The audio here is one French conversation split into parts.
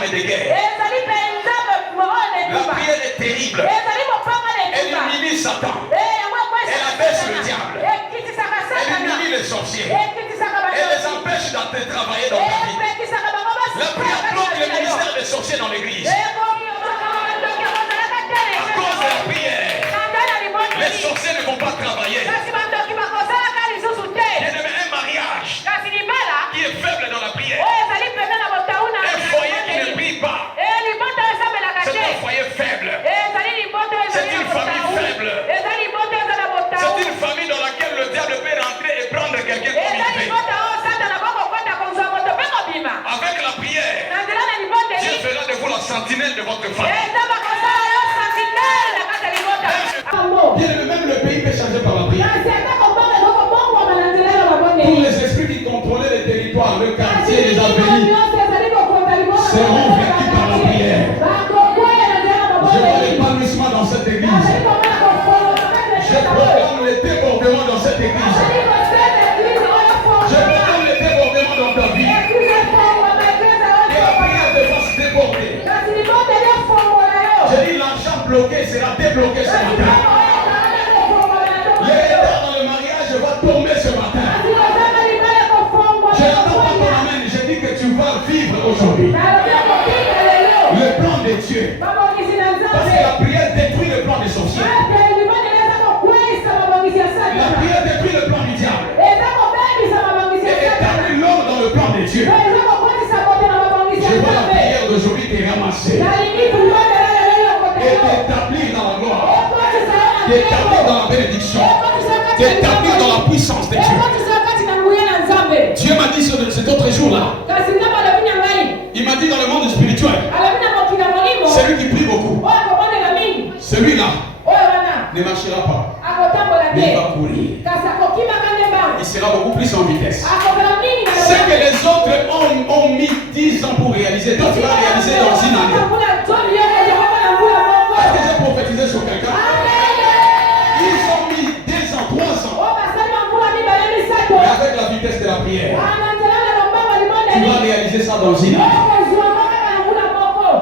arme de guerre. La prière est terrible. Elle humilie Satan. Elle abaisse le diable. Elle humilie les sorciers. Elle les empêche de travailler dans ta vie. La prière bloque le ministère des sorciers dans l'église. À cause de la prière, les sorciers ne vont pas travailler. Bien-aimé, un mariage qui est faible dans la prière, un foyer qui ne prie pas, c'est un foyer faible. C'est une famille faible. C'est une famille dans laquelle le diable peut rentrer et prendre quelqu'un comme il veut. Avec la prière, Dieu fera de vous la sentinelle de votre famille. Bien, même le pays peut changer par la prière. Tous les esprits qui contrôlaient les territoires, le quartier, les avenues, seront vaincus par la prière. Je vois l'épanouissement dans cette église. Je proclame les débordements dans cette église. Je proclame les débordements dans ta vie. Et la prière te fasse déborder. J'ai dit l'argent bloqué sera débloqué ce matin. Les retards dans le mariage va tomber ce matin. Je n'entends pas ton amen. Je dis que tu vas vivre aujourd'hui le plan de Dieu. Parce que la prière détruit le plan des sorciers. La prière détruit le plan du diable. Et établit l'homme dans le plan de Dieu. Je vois la prière d'aujourd'hui te ramasser. Et t'établir dans la gloire. T'établir dans la bénédiction. T'établir dans la puissance de Dieu. Dieu m'a dit cet autre jour-là. Il m'a dit dans le monde spirituel. Celui qui prie beaucoup. Celui-là ne marchera pas. Mais il va courir. Il sera beaucoup plus en vitesse. Ce que les autres ont mis 10 ans pour réaliser, toi tu vas réaliser dans une année. Est-ce que j'ai prophétisé sur quelqu'un? Ils ont mis 2 ans, 3 ans. Mais avec la vitesse de la prière, tu vas réaliser ça dans une année.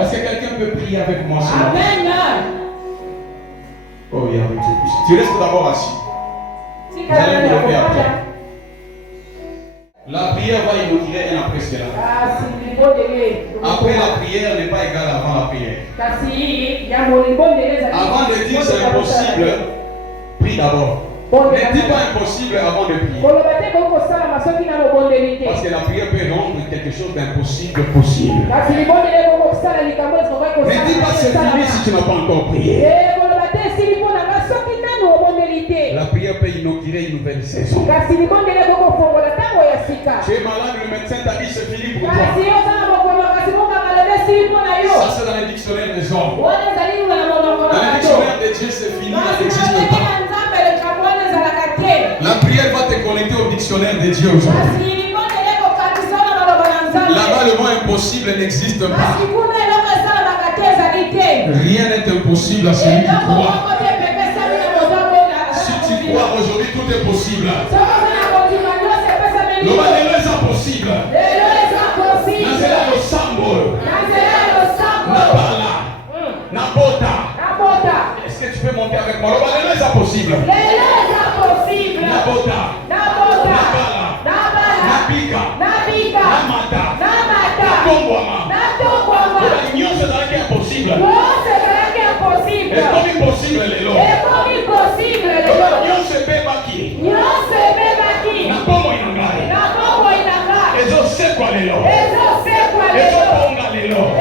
Est-ce que quelqu'un peut prier avec moi ce matin? Oh, il y a un petit peu. Tu restes d'abord assis. Vous allez vous lever après. La prière va inaugurer un après cela. Après la prière n'est pas égal avant la prière. Avant de dire c'est impossible, prie d'abord. Ne dis pas impossible avant de prier. Parce que la prière peut rendre quelque chose d'impossible possible. Ne dis pas c'est fini si tu n'as pas encore prié. La prière peut inaugurer une nouvelle saison. Tu es malade, le médecin t'a dit c'est fini pour toi. Ça c'est dans le dictionnaire des hommes. Dans le dictionnaire de Dieu c'est fini, ça n'existe pas. La prière va te connecter au dictionnaire de Dieu aujourd'hui. Là-bas le mot impossible n'existe pas. Rien n'est impossible à celui qui croit. Si tu crois aujourd'hui, tout est possible. Le mal est impossible. Nazela lo sambo. Nabala. Nabota. Est-ce que tu peux monter avec moi? Le mal est impossible. Nabota. Nabala. Nabika. Namata. Nakombwama. L'union c'est dans laquelle impossible. Et comme impossible les lots. L'union se bébaki. Nakomo inangai. Ezo sekwa les lots. Ezo bonga les lots.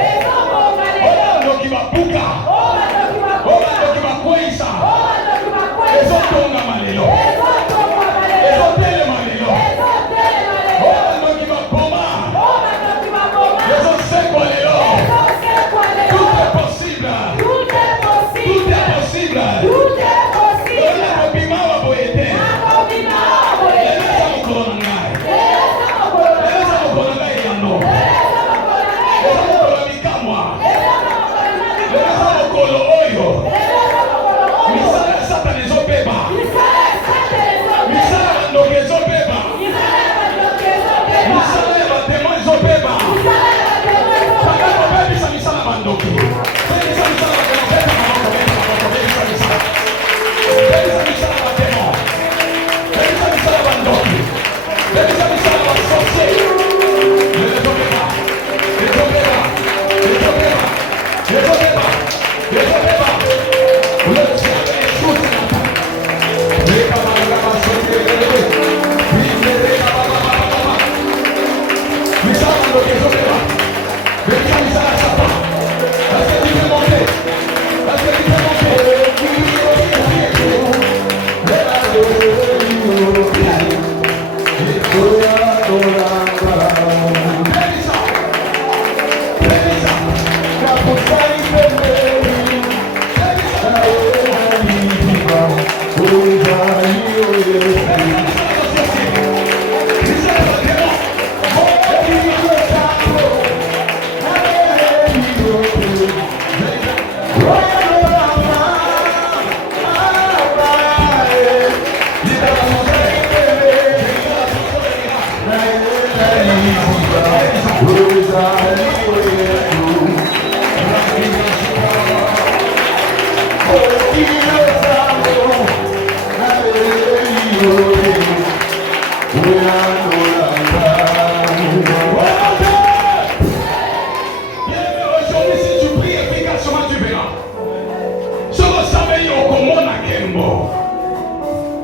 Ola ndoki bapuka. Ola ndoki bakweisa. Ezo tonga malelo. Ezo telema lelo. Ola ndoki bakoma. Ezo sekwa les lots. Tout est possible. Tout est possible. Tu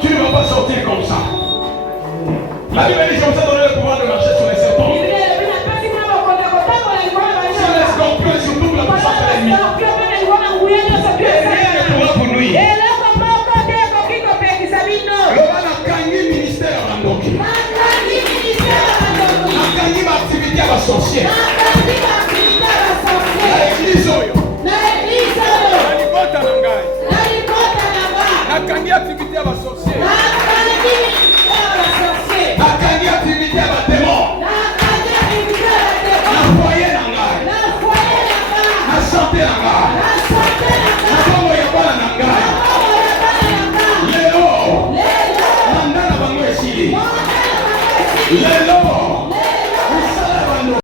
ne vas pas sortir comme ça. La Bible dit comme ça, donner le pouvoir de marcher sur les serpents. Sur les scorpions et sur toute la puissance de l'ennemi. Et rien ne pourra vous nuire. Le ministère à Ndoki. Ma activité à la sorcière. L'église. Nakangi activité à la sorcière. Nakangi activité à la démon. Na foyer na ngai. Na santé na ngai. Na bongo ya bana na ngai. Lelo. Nanda na bango esili.